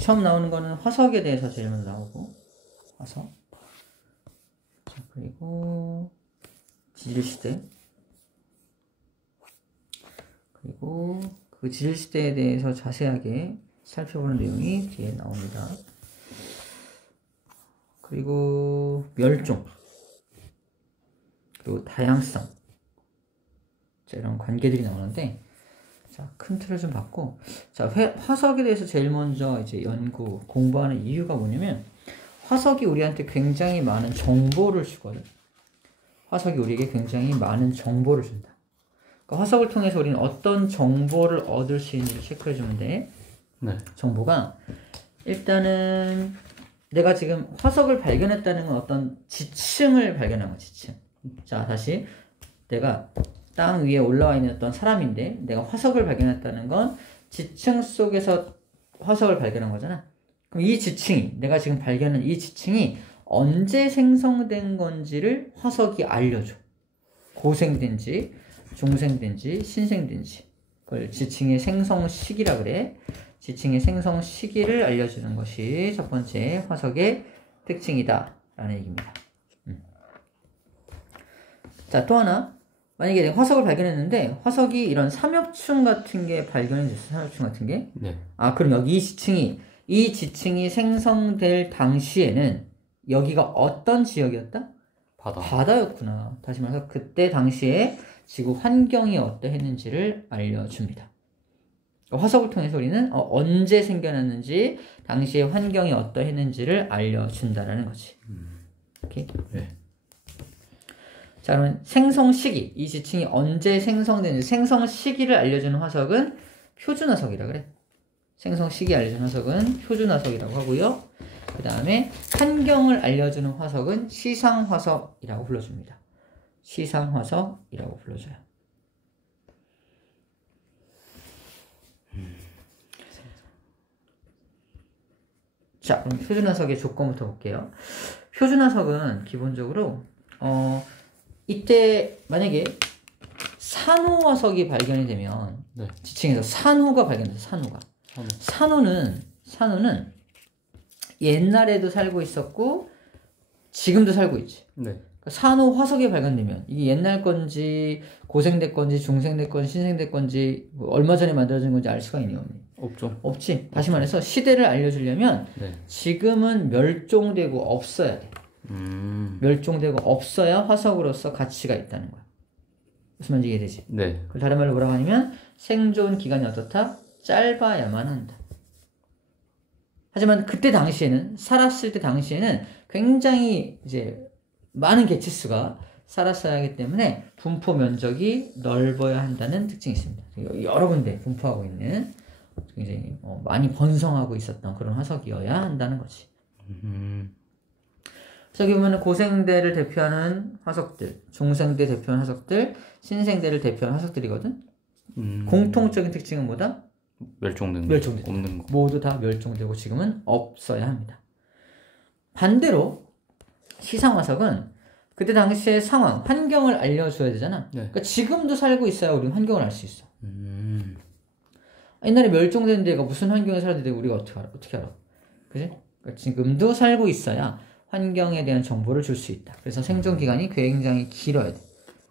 처음 나오는 거는 화석에 대해서 제일 먼저 나오고, 화석. 자, 그리고 지질시대. 그리고 그 지질시대에 대해서 자세하게 살펴보는 내용이 뒤에 나옵니다. 그리고 멸종, 그리고 다양성, 자, 이런 관계들이 나오는데, 자, 큰 틀을 좀 봤고, 자, 화석에 대해서 제일 먼저 이제 공부하는 이유가 뭐냐면, 화석이 우리한테 굉장히 많은 정보를 주거든. 화석이 우리에게 굉장히 많은 정보를 준다. 그러니까 화석을 통해서 우리는 어떤 정보를 얻을 수 있는지 체크해주면 돼. 네. 정보가, 일단은, 내가 지금 화석을 발견했다는 건 어떤 지층을 발견한 거야, 지층. 자, 다시. 내가 땅 위에 올라와 있는 어떤 사람인데, 내가 화석을 발견했다는 건 지층 속에서 화석을 발견한 거잖아. 그럼 이 지층이, 내가 지금 발견한 이 지층이 언제 생성된 건지를 화석이 알려줘. 고생된지, 중생된지, 신생된지. 그걸 지층의 생성 시기라 그래. 지층의 생성 시기를 알려주는 것이 첫 번째 화석의 특징이다 라는 얘기입니다. 자, 또 하나, 만약에 화석을 발견했는데 화석이 이런 삼엽충 같은 게 발견이 됐어. 삼엽충 같은 게. 네. 아, 그럼 여기 이 지층이 생성될 당시에는 여기가 어떤 지역이었다? 바다였구나. 다시 말해서 그때 당시에 지구 환경이 어떠했는지를 알려줍니다. 화석을 통해서 우리는 언제 생겨났는지, 당시의 환경이 어떠했는지를 알려준다라는 거지. 오케이? 네. 자, 그러면 생성 시기, 이 지층이 언제 생성되는지, 생성 시기를 알려주는 화석은 표준화석이라 그래. 생성 시기 알려주는 화석은 표준화석이라고 하고요. 그 다음에 환경을 알려주는 화석은 시상화석이라고 불러줍니다. 시상화석이라고 불러줘요. 자, 그럼 표준화석의 조건부터 볼게요. 표준화석은 기본적으로 이때 만약에 산호화석이 발견이 되면, 네. 지층에서 산호가 발견돼서 산호는 옛날에도 살고 있었고 지금도 살고 있지. 네. 산호 화석이 발견되면 이게 옛날 건지 고생대 건지 중생대 건지 신생대 건지 뭐 얼마 전에 만들어진 건지 알 수가 있니 없니? 없죠. 없지. 다시 말해서 시대를 알려주려면 네. 지금은 멸종되고 없어야 돼. 멸종되고 없어야 화석으로서 가치가 있다는 거야. 무슨 말인지 이해되지? 네. 다른 말로 뭐라고 하냐면 생존 기간이 어떻다? 짧아야만 한다. 하지만 그때 당시에는, 살았을 때 당시에는 굉장히 이제 많은 개체수가 살았어야 하기 때문에 분포 면적이 넓어야 한다는 특징이 있습니다. 여러 군데 분포하고 있는, 굉장히 많이 번성하고 있었던 그런 화석이어야 한다는 거지. 저기 보면 고생대를 대표하는 화석들, 중생대 대표하는 화석들, 신생대를 대표하는 화석들이거든. 공통적인 특징은 뭐다? 멸종된다. 없는 거. 모두 다 멸종되고 지금은 없어야 합니다. 반대로 시상화석은 그때 당시의 상황, 환경을 알려줘야 되잖아. 네. 그러니까 지금도 살고 있어야 우리는 환경을 알 수 있어. 옛날에 멸종된 데가 무슨 환경에 살았는데 우리가 어떻게 알아? 그지? 그러니까 지금도 살고 있어야 환경에 대한 정보를 줄 수 있다. 그래서 생존 기간이 굉장히 길어야 돼.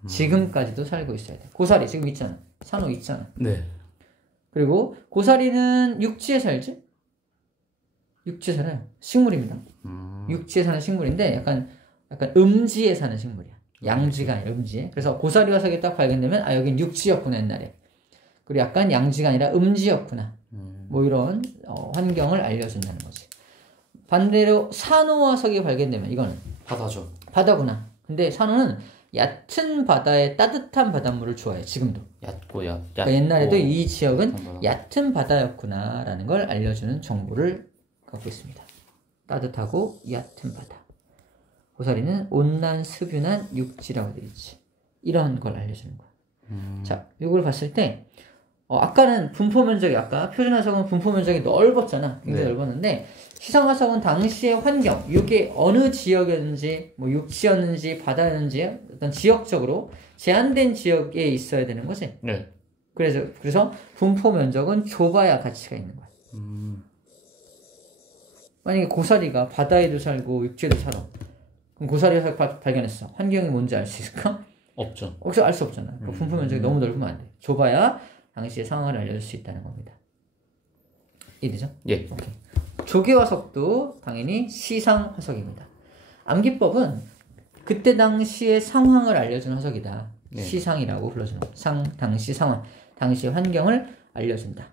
지금까지도 살고 있어야 돼. 고사리 지금 있잖아. 산호 있잖아. 네. 그리고 고사리는 육지에 살지? 육지에 살아요. 식물입니다. 육지에 사는 식물인데 약간 음지에 사는 식물이야. 양지가 아니라 음지에. 그래서 고사리 화석이 딱 발견되면 아, 여긴 육지였구나 옛날에. 그리고 약간 양지가 아니라 음지였구나. 뭐 이런 환경을 알려준다는 거지. 반대로 산호 화석이 발견되면 이거는 바다죠. 바다구나. 근데 산호는 얕은 바다에 따뜻한 바닷물을 좋아해. 지금도. 얕고 그러니까 옛날에도 이 지역은 얕은 바다였구나 라는 걸 알려주는 정보를 갖고 있습니다. 따뜻하고 얕은 바다. 고사리는 온난 습유난 육지라고 되어 있지. 이런 걸 알려주는 거야. 자, 이걸 봤을 때 아까는 분포 면적이, 아까 표준화석은 분포 면적이 넓었잖아. 굉장히 네. 넓었는데 시상화석은 당시의 환경, 이게 어느 지역이었는지, 뭐 육지였는지 바다였는지 어떤 지역적으로 제한된 지역에 있어야 되는 거지. 네. 그래서 분포 면적은 좁아야 가치가 있는 거야. 만약에 고사리가 바다에도 살고 육지에도 살아. 그럼 고사리가 발견했어. 환경이 뭔지 알 수 있을까? 없죠. 혹시 알 수 없잖아. 그 분포 면적이 너무 넓으면 안 돼. 좁아야 당시의 상황을 알려줄 수 있다는 겁니다. 이해되죠? 예. 오케이. 조개 화석도 당연히 시상 화석입니다. 암기법은 그때 당시의 상황을 알려준 화석이다. 네. 시상이라고 불러주는 거. 당시 상황, 당시의 환경을 알려준다.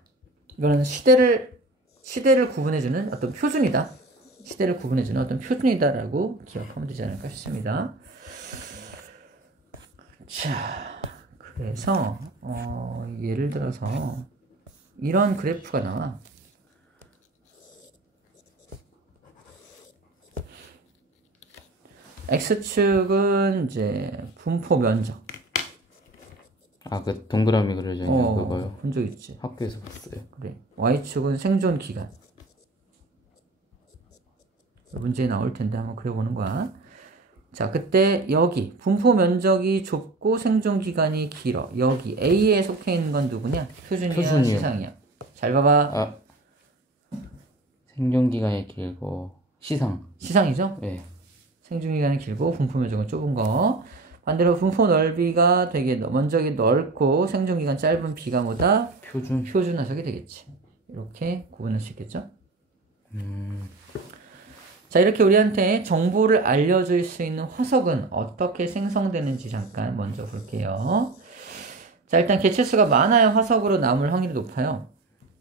이거는 시대를 구분해주는 어떤 표준이다. 시대를 구분해주는 어떤 표준이다라고 기억하면 되지 않을까 싶습니다. 자, 그래서 예를 들어서 이런 그래프가 나와. X축은 이제 분포 면적. 아, 그 동그라미 그려져 있는 그거요? 본 적 있지. 학교에서 봤어요. 그래. Y축은 생존 기간. 문제에 나올 텐데 한번 그려보는 거야. 자, 그때 여기 분포 면적이 좁고 생존 기간이 길어. 여기 A에 속해 있는 건 누구냐? 표준이야, 시상이야. 잘 봐봐. 아, 생존 기간이 길고 시상이죠? 네. 생존 기간이 길고 분포 면적은 좁은 거. 반대로 분포 넓이가 되게 면적이 넓고 생존 기간 짧은 B가 뭐다? 표준 화석이 되겠지. 이렇게 구분할 수 있겠죠? 자, 이렇게 우리한테 정보를 알려줄 수 있는 화석은 어떻게 생성되는지 잠깐 먼저 볼게요. 자, 일단 개체수가 많아야 화석으로 남을 확률이 높아요.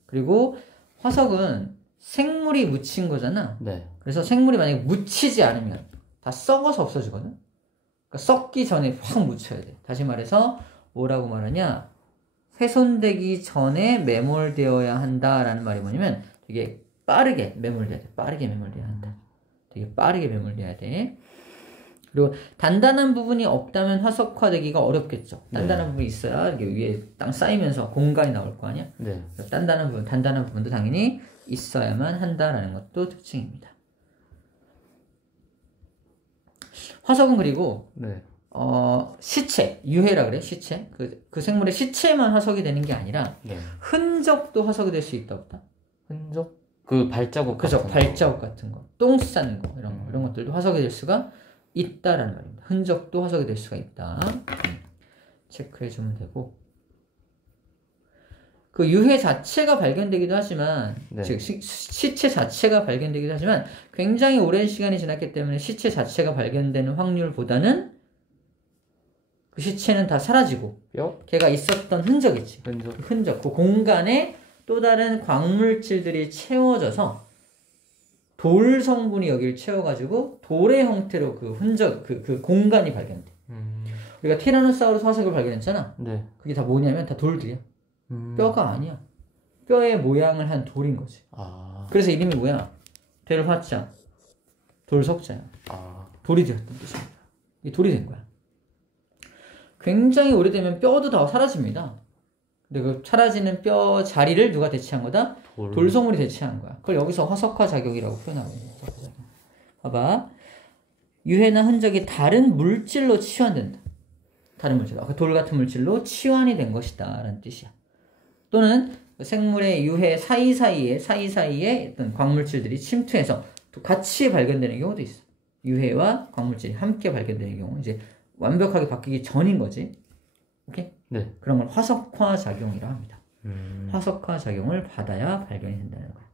그리고 화석은 생물이 묻힌 거잖아. 네. 그래서 생물이 만약에 묻히지 않으면 다 썩어서 없어지거든. 그러니까 썩기 전에 확 묻혀야 돼. 다시 말해서 뭐라고 말하냐? 훼손되기 전에 매몰되어야 한다라는 말이 뭐냐면 되게 빠르게 매몰돼야 돼. 빠르게 매몰돼야 한다. 되게 빠르게 매몰돼야 돼. 그리고 단단한 부분이 없다면 화석화되기가 어렵겠죠. 단단한 부분이 있어야 이게 위에 땅 쌓이면서 공간이 나올 거 아니야? 네. 단단한 부분도 당연히 있어야만 한다라는 것도 특징입니다. 화석은 그리고 네. 시체, 유해라 그래, 시체. 그 생물의 시체만 화석이 되는 게 아니라 네. 흔적도 화석이 될 수 있다 없다? 흔적? 그 발자국 그죠, 같은 발자국 같은 거, 똥 싼 거, 이런 것들도 화석이 될 수가 있다라는 말입니다. 흔적도 화석이 될 수가 있다. 체크해 주면 되고. 그 유해 자체가 발견되기도 하지만, 네. 즉 시체 자체가 발견되기도 하지만 굉장히 오랜 시간이 지났기 때문에 시체 자체가 발견되는 확률보다는 그 시체는 다 사라지고 뼈? 걔가 있었던 흔적이지. 흔적. 그 공간에 또 다른 광물질들이 채워져서 돌 성분이 여기를 채워가지고 돌의 형태로 그 흔적, 그 공간이 발견돼. 우리가 티라노사우루스 화석을 발견했잖아. 네. 그게 다 뭐냐면 다 돌들이야. 뼈가 아니야. 뼈의 모양을 한 돌인 거지. 아. 그래서 이름이 뭐야? 될화자, 돌석자야. 아. 돌이 되었던 뜻입니다. 이 돌이 된 거야. 굉장히 오래되면 뼈도 다 사라집니다. 근데 그 사라지는 뼈 자리를 누가 대체한 거다? 돌성물이 대체한 거야. 그걸 여기서 화석화 작용이라고 표현하고 있는 거야. 봐봐. 유해나 흔적이 다른 물질로 치환된다. 다른 물질. 돌 같은 물질로 치환이 된 것이다. 라는 뜻이야. 또는 생물의 유해 사이사이에 어떤 광물질들이 침투해서 또 같이 발견되는 경우도 있어. 유해와 광물질이 함께 발견되는 경우. 이제 완벽하게 바뀌기 전인 거지. 오케이? 네. 그런 걸 화석화 작용이라고 합니다. 화석화 작용을 받아야 발견이 된다는 거야.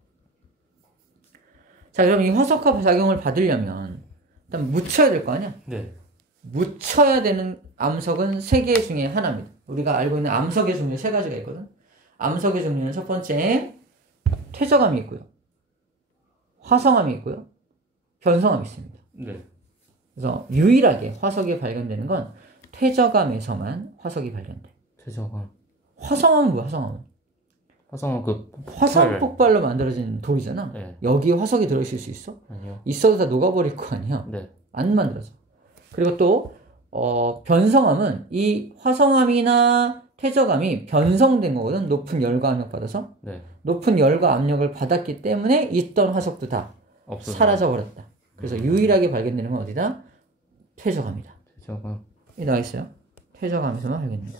자, 그럼 이 화석화 작용을 받으려면 일단 묻혀야 될 거 아니야? 네. 묻혀야 되는 암석은 3개 중에 하나입니다. 우리가 알고 있는 암석의 종류 3가지가 있거든. 암석의 종류는 첫 번째 퇴적암이 있고요. 화성암이 있고요. 변성암이 있습니다. 네. 그래서 유일하게 화석이 발견되는 건 퇴적암에서만 화석이 발견돼. 퇴적암. 화성암은 뭐야? 화성암은 그 화성 폭발로 만들어진 돌이잖아. 네. 여기에 화석이 들어있을 수 있어? 아니요. 있어도 다 녹아버릴 거 아니야. 네. 안 만들어져. 그리고 또 변성암은 이 화성암이나 퇴적암이 변성된 거거든. 높은 열과 압력 받아서. 네. 높은 열과 압력을 받았기 때문에 있던 화석도 다 사라져 버렸다. 그래서 유일하게 발견되는 건 어디다? 퇴적암이다. 퇴적암. 이 나와 있어요. 퇴적암에서만 발견된다.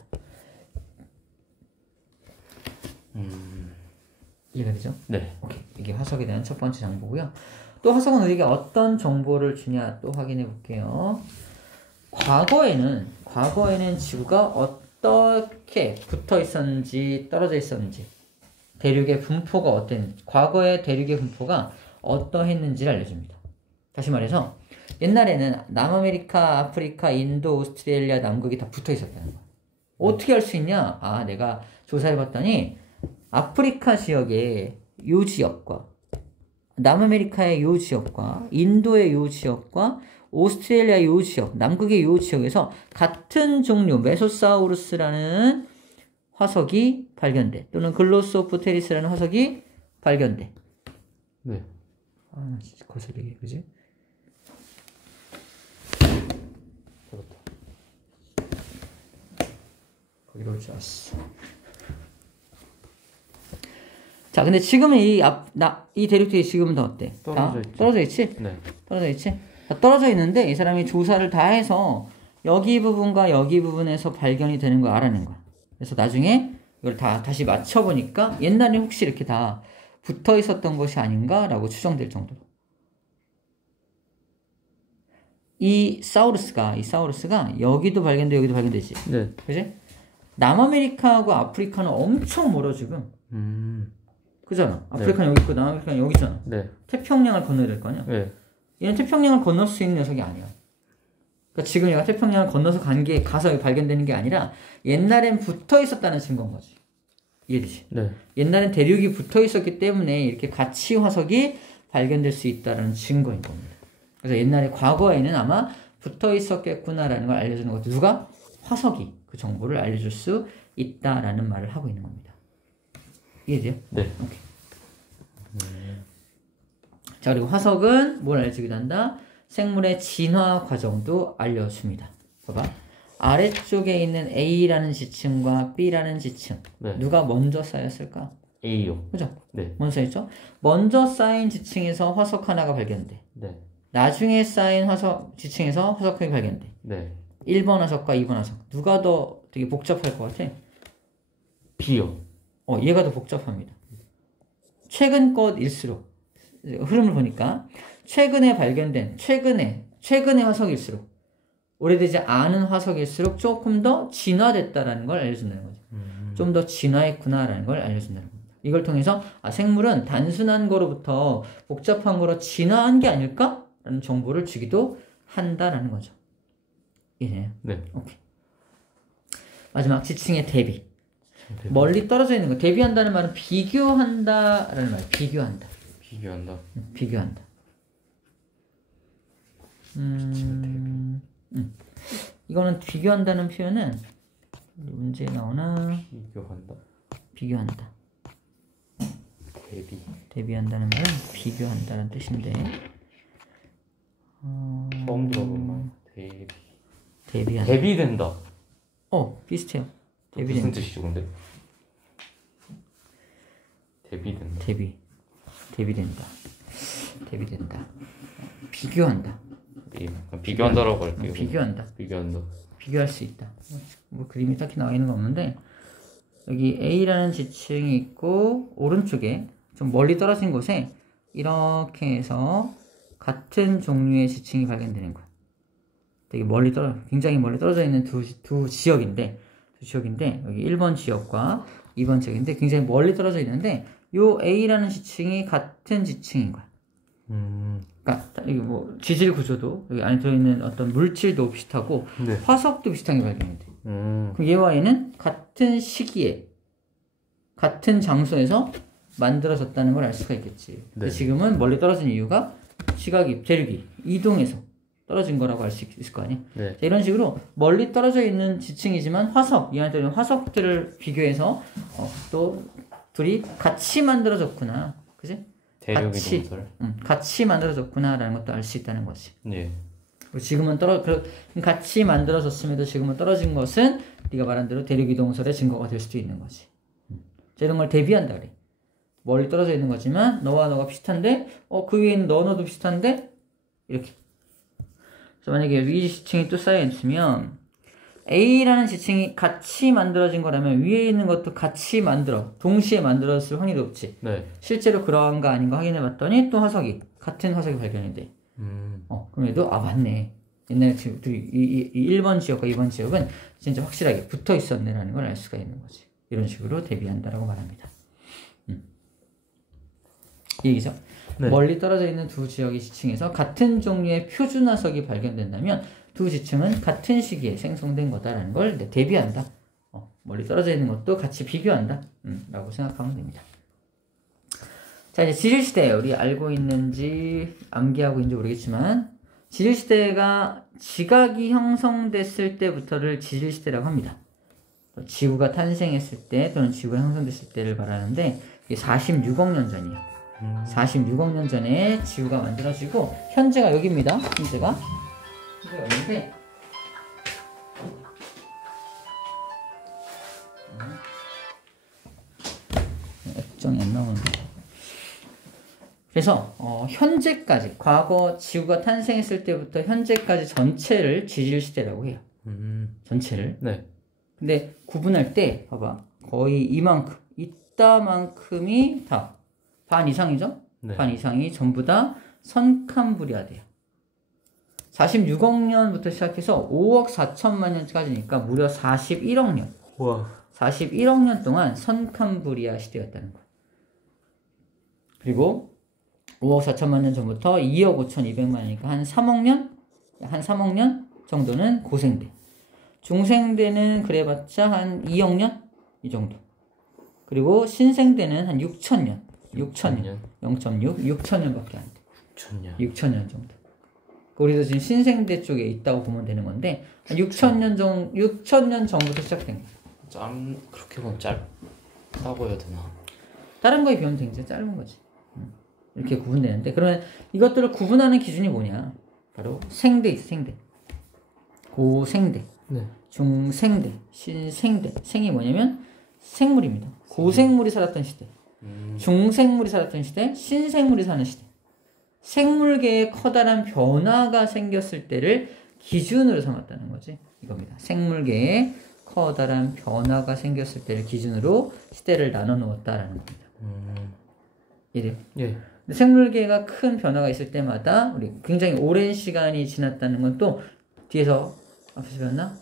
이해가 되죠? 네. 오케이. 이게 화석에 대한 첫 번째 정보고요. 또 화석은 우리에게 어떤 정보를 주냐 또 확인해 볼게요. 과거에는 지구가 어떻게 붙어 있었는지 떨어져 있었는지, 대륙의 분포가 어땠는지, 과거의 대륙의 분포가 어떠했는지를 알려줍니다. 다시 말해서 옛날에는 남아메리카, 아프리카, 인도, 오스트레일리아, 남극이 다 붙어 있었다는 거야. 어떻게 알 수 있냐? 아, 내가 조사해 봤더니 아프리카 지역의 요 지역과 남아메리카의 요 지역과 인도의 요 지역과 오스트레일리아 요 지역, 남극의 요 지역에서 같은 종류 메소사우루스라는 화석이 발견돼. 또는 글로소프테리스라는 화석이 발견돼. 네. 아, 진짜 거슬리게, 그지? 잡았다. 거기로 올 줄 알았어. 자, 근데 지금은 이 대륙들이 지금은 다 어때? 떨어져 있죠. 떨어져 있지? 네. 떨어져 있지? 다 떨어져 있는데 이 사람이 조사를 다 해서 여기 부분과 여기 부분에서 발견이 되는 걸 알아낸 거야. 그래서 나중에 이걸 다시 맞춰보니까 옛날에 혹시 이렇게 다 붙어 있었던 것이 아닌가라고 추정될 정도로. 이 사우루스가 여기도 발견돼 여기도 발견되지. 네. 그지? 남아메리카하고 아프리카는 엄청 멀어 지금. 그잖아. 아프리카는 여기 있고 남아메리카는 여기 있잖아. 네. 태평양을 건너야 될 거 아니야? 네. 얘는 태평양을 건널 수 있는 녀석이 아니야. 그러니까 지금 얘가 태평양을 건너서 가서 여기 발견되는 게 아니라 옛날엔 붙어 있었다는 증거인 거지. 이해되지? 네. 옛날엔 대륙이 붙어 있었기 때문에 이렇게 같이 화석이 발견될 수 있다는 증거인 겁니다. 그래서 옛날에 과거에는 아마 붙어 있었겠구나라는 걸 알려주는 것도 누가? 화석이 그 정보를 알려줄 수 있다라는 말을 하고 있는 겁니다. 이해돼요? 네. 오케이. 자, 그리고 화석은 뭘 알려주기도 한다? 생물의 진화 과정도 알려줍니다. 봐봐. 아래쪽에 있는 A라는 지층과 B라는 지층. 네. 누가 먼저 쌓였을까? A요. 그죠? 네. 먼저 쌓였죠? 먼저 쌓인 지층에서 화석 하나가 발견돼. 네. 나중에 쌓인 지층에서 화석이 발견돼. 네. 1번 화석과 2번 화석. 누가 더 되게 복잡할 것 같아? B요. 얘가 더 복잡합니다. 최근 것일수록 흐름을 보니까 최근에 발견된 최근의 화석일수록 오래되지 않은 화석일수록 조금 더 진화됐다라는 걸 알려준다는 거죠. 좀 더 진화했구나라는 걸 알려준다는 겁니다. 이걸 통해서 생물은 단순한 거로부터 복잡한 거로 진화한 게 아닐까라는 정보를 주기도 한다라는 거죠. 이해해요? 네. 오케이. 마지막 지층의 대비. 멀리 떨어져 있는 거. 대비한다는 말은 비교한다라는 말. 비교한다. 비교한다. 이거는 비교한다는 표현은 문제에 나오나? 비교한다. 대비한다는 말은 비교한다는 뜻인데. 처음 들어본 말. 대비한다. 대비된다. 비슷해요. 무슨 뜻이죠, 근데? 대비된다. 비교한다. 예, 비교한다라고 할게요. 비교한다. 비교할 수 있다. 뭐 그림이 딱히 나와 있는 건 없는데 여기 A라는 지층이 있고 오른쪽에 좀 멀리 떨어진 곳에 이렇게 해서 같은 종류의 지층이 발견되는 거야. 되게 굉장히 멀리 떨어져 있는 두 지역인데 여기 1번 지역과 2번 지역인데 굉장히 멀리 떨어져 있는데 요 A라는 지층이 같은 지층인 거야. 그러니까 이게 뭐 지질 구조도 여기 안에 들어있는 어떤 물질도 비슷하고 네. 화석도 비슷하게 발견이 돼. 그럼 얘와 얘는 같은 시기에 같은 장소에서 만들어졌다는 걸 알 수가 있겠지. 네. 지금은 멀리 떨어진 이유가 대륙이 이동해서 떨어진 거라고 알 수 있을 거 아니야. 네. 자, 이런 식으로 멀리 떨어져 있는 지층이지만 이 안에 들어있는 화석들을 비교해서 또 둘이 같이 만들어졌구나. 그지? 같이 만들어졌구나라는 것도 알 수 있다는 거지. 네. 지금은 같이 만들어졌음에도 지금은 떨어진 것은 네가 말한 대로 대륙 이동설의 증거가 될 수도 있는 거지. 자, 이런 걸 대비한다 그래. 멀리 떨어져 있는 거지만 너와 너가 비슷한데 그 위에 있는 너도 비슷한데 이렇게. 그래서 만약에 이 지층이 또 쌓여 있으면 A라는 지층이 같이 만들어진 거라면 위에 있는 것도 같이 동시에 만들어졌을 확률이 높지. 네. 실제로 그러한가 아닌가 확인해 봤더니 또 같은 화석이 발견이 돼. 그럼 얘도 맞네. 옛날에 이 1번 지역과 2번 지역은 진짜 확실하게 붙어 있었네라는 걸 알 수가 있는 거지. 이런 식으로 대비한다라고 말합니다. 이 얘기죠. 네. 멀리 떨어져 있는 두 지역의 지층에서 같은 종류의 표준 화석이 발견된다면 두 지층은 같은 시기에 생성된 거다라는 걸 대비한다. 멀리 떨어져 있는 것도 같이 비교한다. 라고 생각하면 됩니다. 자, 이제 지질시대. 우리 알고 있는지 암기하고 있는지 모르겠지만 지질시대가 지각이 형성됐을 때부터를 지질시대라고 합니다. 지구가 탄생했을 때 또는 지구가 형성됐을 때를 말하는데 이게 46억 년 전이에요. 46억 년 전에 지구가 만들어지고 현재가 여기입니다. 현재가 여기인데 액정이 안 나오는데 그래서 현재까지 과거 지구가 탄생했을 때부터 현재까지 전체를 지질시대라고 해요. 전체를. 네. 근데 구분할 때 봐봐 거의 이만큼 이따만큼이 다 반 이상이죠? 네. 반 이상이 전부 다 선캄브리아돼요. 46억 년부터 시작해서 5억 4천만 년까지니까 무려 41억 년. 우와. 41억 년 동안 선캄브리아 시대였다는 거예요. 그리고 5억 4천만 년 전부터 2억 5,200만 년이니까 한 3억 년 정도는 고생대. 중생대는 그래봤자 한 2억 년? 이 정도. 그리고 신생대는 한 6,000년. 0.6, 6,000년밖에 안 돼. 6,000년. 6,000년 정도. 우리도 지금 신생대 쪽에 있다고 보면 되는 건데, 한 6,000년 전부터 시작된 거야. 그렇게 보면 짧다고 해야 되나? 다른 거에 비하면 굉장히 짧은 거지. 이렇게 구분되는데, 그러면 이것들을 구분하는 기준이 뭐냐? 바로 생대 있어, 생대. 고생대, 네. 중생대, 신생대. 생이 뭐냐면 생물입니다. 고생물이 살았던 시대. 중생물이 살았던 시대, 신생물이 사는 시대. 생물계에 커다란 변화가 생겼을 때를 기준으로 삼았다는 거지. 이겁니다. 생물계에 커다란 변화가 생겼을 때를 기준으로 시대를 나눠 놓았다라는 겁니다. 이래요. 예. 생물계가 큰 변화가 있을 때마다 우리 굉장히 오랜 시간이 지났다는 건 또 뒤에서 앞에서 배웠나?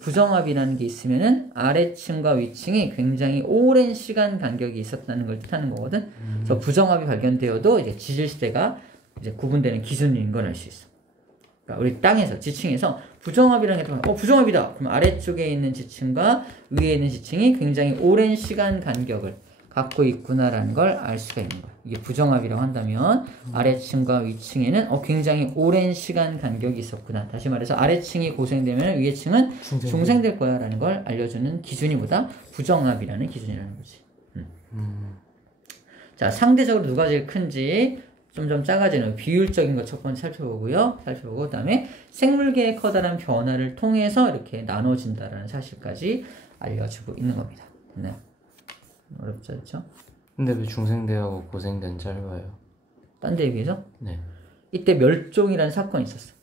부정합이라는 게 있으면은 아래층과 위층이 굉장히 오랜 시간 간격이 있었다는 걸 뜻하는 거거든. 그래서 부정합이 발견되어도 이제 지질 시대가 이제 구분되는 기준인 걸 알 수 있어. 그러니까 우리 땅에서 지층에서 부정합이라는 게 부정합이다. 그럼 아래쪽에 있는 지층과 위에 있는 지층이 굉장히 오랜 시간 간격을 갖고 있구나라는 걸 알 수가 있는 거야. 이게 부정합이라고 한다면 아래층과 위층에는 굉장히 오랜 시간 간격이 있었구나. 다시 말해서 아래층이 고생되면 위에 층은 중생될 거야 라는 걸 알려주는 기준이 보다 부정합이라는 기준이라는 거지. 자, 상대적으로 누가 제일 큰지 점점 작아지는 비율적인 것 첫 번째 살펴보고 그 다음에 생물계의 커다란 변화를 통해서 이렇게 나눠진다라는 사실까지 알려주고 있는 겁니다. 네. 어렵지 않죠? 근데 왜 중생대하고 고생대는 짧아요? 딴 데에 비해서? 네. 이때 멸종이라는 사건이 있었어.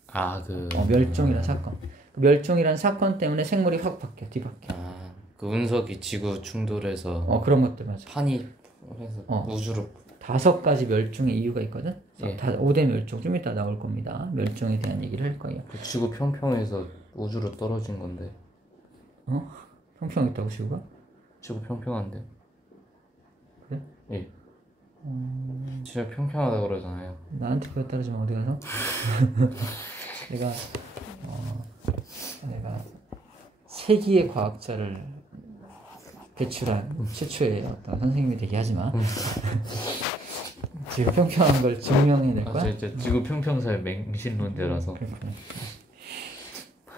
멸종이라는 사건. 그 멸종이라는 사건 때문에 생물이 확 바뀌어, 뒤바뀌어. 그 운석이 지구 충돌해서 그런 것들 맞아. 판이 해서 우주로 5가지 멸종의 이유가 있거든. 예. 5대 멸종 좀 이따 나올 겁니다. 멸종에 대한 얘기를 할 거예요. 지구 평평해서 우주로 떨어진 건데. 평평했다고 지구가? 지구 평평한데. 그래? 예. 진짜 평평하다 그러잖아요. 나한테 그거 따르지면 어디 가서? 내가 세기의 과학자를 배출한 최초의 어떤 선생님이 되게 하지 마. 지구 평평한 걸 증명해낼 거야? 진짜 지구 평평사의 맹신론자라서.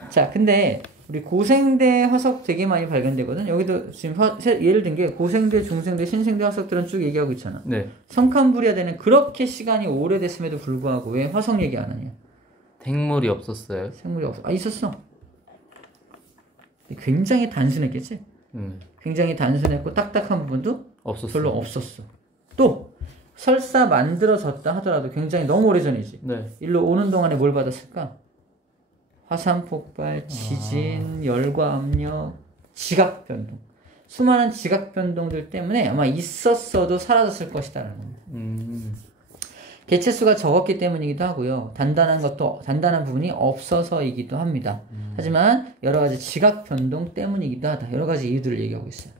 자, 근데 우리 고생대 화석 되게 많이 발견되거든. 여기도 지금 예를 든 게 고생대, 중생대, 신생대 화석들은 쭉 얘기하고 있잖아. 네. 성캄브리아대는 그렇게 시간이 오래됐음에도 불구하고 왜 화석 얘기 안 하냐? 생물이 없었어요? 생물이 있었어. 굉장히 단순했겠지? 굉장히 단순했고 딱딱한 부분도 별로 없었어. 또 설사 만들어졌다 하더라도 굉장히 너무 오래전이지. 네. 일로 오는 동안에 뭘 받았을까? 화산 폭발, 지진, 열과 압력, 지각 변동. 수많은 지각 변동들 때문에 아마 있었어도 사라졌을 것이다라는 겁니다. 개체수가 적었기 때문이기도 하고요. 단단한 부분이 없어서이기도 합니다. 하지만 여러 가지 지각 변동 때문이기도 하다. 여러 가지 이유들을 얘기하고 있어요.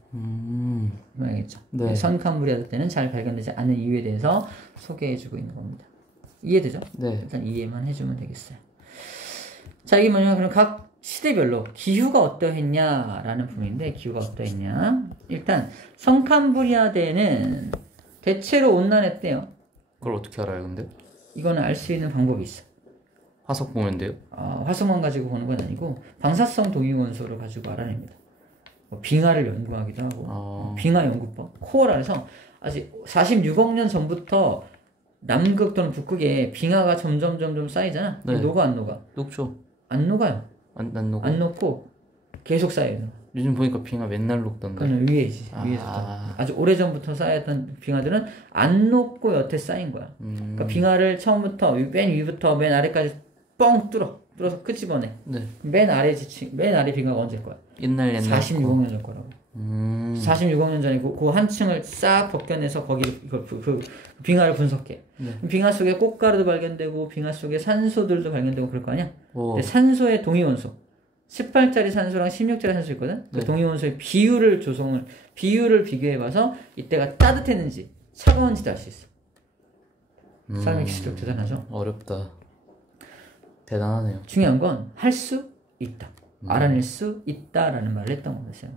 알겠죠? 네. 선캄브리아 때는 잘 발견되지 않은 이유에 대해서 소개해주고 있는 겁니다. 이해되죠? 네. 일단 이해만 해주면 되겠어요. 자, 이게 뭐냐면 그럼 각 시대별로 기후가 어떠했냐라는 부분인데 기후가 어떠했냐? 일단 성캄브리아대는 대체로 온난했대요. 그걸 어떻게 알아요, 근데? 이거는 알 수 있는 방법이 있어. 화석 보면 돼요? 화석만 가지고 보는 건 아니고 방사성 동위원소를 가지고 알아냅니다. 빙하를 연구하기도 하고 빙하 연구법, 코어라에서 아직 46억 년 전부터 남극 또는 북극에 빙하가 점점 쌓이잖아. 네. 녹아 안 녹아? 녹죠. 안 녹아요. 안 녹아. 안 녹고 계속 쌓여요. 요즘 보니까 빙하 맨날 녹던데. 그건 위에지. 위에서 아주 오래전부터 쌓였던 빙하들은 안 녹고 여태 쌓인 거야. 그러니까 빙하를 처음부터 맨 위부터 맨 아래까지 뻥 뚫어서 끄집어내. 네. 맨 아래 빙하가 언제일 거야? 옛날 46억 년 전 거라고. 46억 년 전에 그 한 층을 싹 벗겨내서 거기 그 빙하를 분석해. 네. 빙하 속에 꽃가루도 발견되고 빙하 속에 산소들도 발견되고 그럴 거 아니야? 근데 산소의 동위원소 18짜리 산소랑 16짜리 산소 있거든? 그 동위원소의 비율을 비교해봐서 이때가 따뜻했는지 차가운지도 알 수 있어. 사람의 기술력 대단하죠? 어렵다. 대단하네요. 중요한 건 할 수 있다. 알아낼 수 있다라는 말을 했던 겁니다.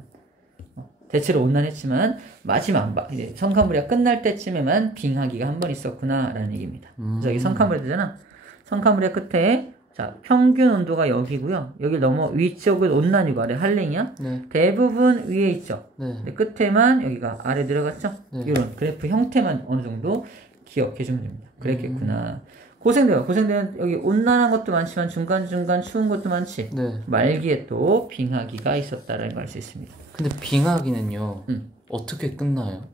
대체로 온난했지만 마지막 이제 성캄브리아 끝날 때쯤에만 빙하기가 한 번 있었구나라는 얘기입니다. 그래서 여기 성캄브리아잖아. 성캄브리아 끝에 자 평균 온도가 여기고요. 여기 넘어 위쪽은 온난이고 아래 한랭이야. 네. 대부분 위에 있죠. 네. 근데 끝에만 여기가 아래 들어갔죠. 네. 이런 그래프 형태만 어느 정도 기억해 주면 됩니다. 그랬겠구나. 고생돼요. 여기 온난한 것도 많지만 중간중간 추운 것도 많지. 네. 말기에 또 빙하기가 있었다라는 걸 알 수 있습니다. 근데 빙하기는요. 어떻게 끝나요?